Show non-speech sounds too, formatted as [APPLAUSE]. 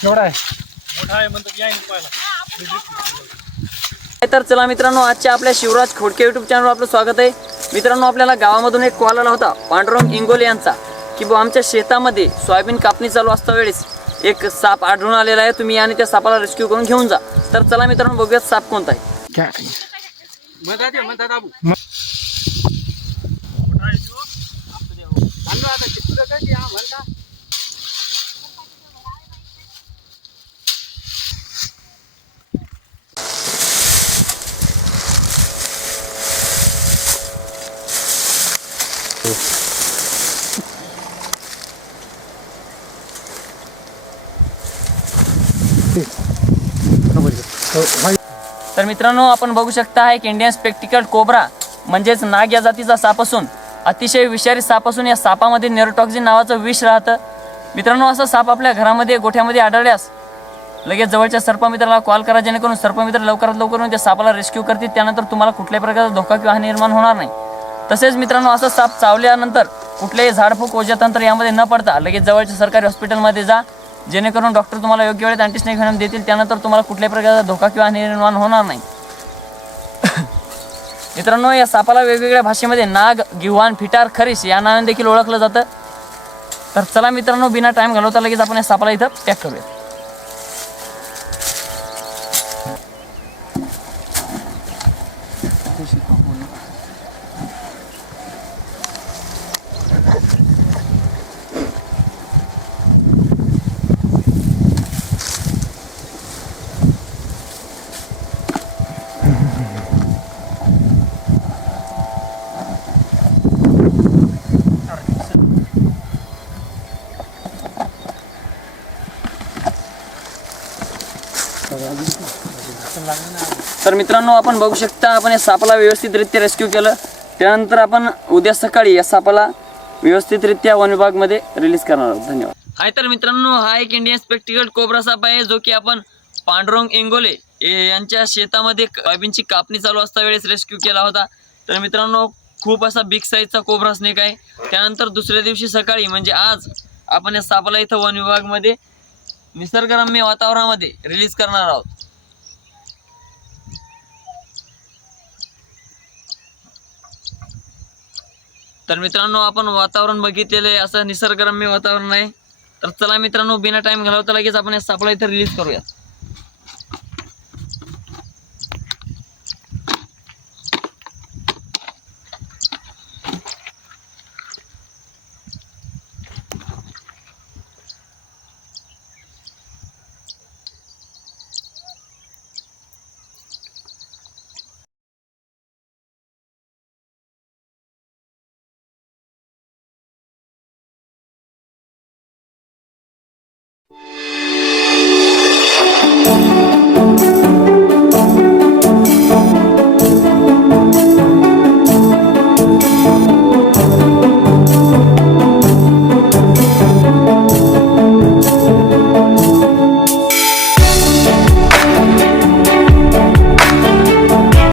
केवढा आहे. मोठा आहे म्हणतात या पाहिला तर चला मित्रांनो आजच्या आपल्या शिवराज खोडके युट्यूब चॅनलवर आपलं स्वागत आहे. मित्रांनो आपल्याला गावामधून एक कॉल आला होता पांडुरंग इंगोले यांचा की बुवा आमच्या शेतामध्ये सोयाबीन कापणी चालू असता वेळेस एक साप आढळून आलेला आहे. तुम्ही आणि त्या सापाला रेस्क्यू करून घेऊन जा. तर चला मित्रांनो बघूयात साप कोणता आहे. मोठा आहे तो. हो, तर मित्रांनो आपण बघू शकता हा एक इंडियन स्पेक्टिकल कोबरा म्हणजेच नाग या जातीचा साप असून अतिशय विषारी साप असून या सापामध्ये नेरोटॉक्झिन नावाचं विष राहतं. मित्रांनो असा साप आपल्या घरामध्ये गोठ्यामध्ये आढळल्यास लगेच जवळच्या सर्पमित्राला कॉल करा जेणेकरून सर्पमित्र लवकरात लवकर त्या सापाला रेस्क्यू करतील. त्यानंतर तुम्हाला कुठल्याही प्रकारचा धोका किंवा निर्माण होणार नाही. तसेच मित्रांनो असा साप चावल्यानंतर कुठलेही झाडफूक ओझ्यातंत्र यामध्ये न पडता लगेच जवळच्या सरकारी हॉस्पिटलमध्ये जा. जेणेकरून डॉक्टर तुम्हाला योग्य वेळेत अँटीस्नेक व्हॅनम देतील त्यानंतर तुम्हाला कुठल्याही प्रकारचा धोका किंवा हानी निर्माण होणार नाही. [LAUGHS] मित्रांनो या सापाला वेगवेगळ्या भाषेमध्ये नाग गिव्हान फिटार खरीस या नावाने देखील ओळखलं जातं. तर चला मित्रांनो बिना टाइम घालवता लगेच आपण या सापाला इथं पॅक करूया तर मित्रांनो आपण बघू शकता आपण या सापाला व्यवस्थितरित्या रेस्क्यू केलं. त्यानंतर आपण उद्या सकाळी या सापाला व्यवस्थितरित्या वन विभागमध्ये रिलीज करणार आहोत. धन्यवाद. हाय तर मित्रांनो हा एक इंडियन स्पेक्टिकल कोबरा साप आहे जो की आपण पांडुरंग इंगोले यांच्या शेतामध्ये सोयाबीनची कापणी चालू असता वेळेस रेस्क्यू केला होता. तर मित्रांनो खूप असा बिग साईजचा कोबरा स्नेक आहे. त्यानंतर दुसऱ्या दिवशी सकाळी म्हणजे आज आपण या सापाला इथं वन विभागमध्ये निसर्गरम्य वातावरणामध्ये रिलीज करणार आहोत. तर मित्रांनो आपण वातावरण बघितलेलं आहे असं निसर्गरम्य वातावरण आहे. तर चला मित्रांनो बिना टाइम घालवता लगेच आपण या सापळा इथं रिलीज करूया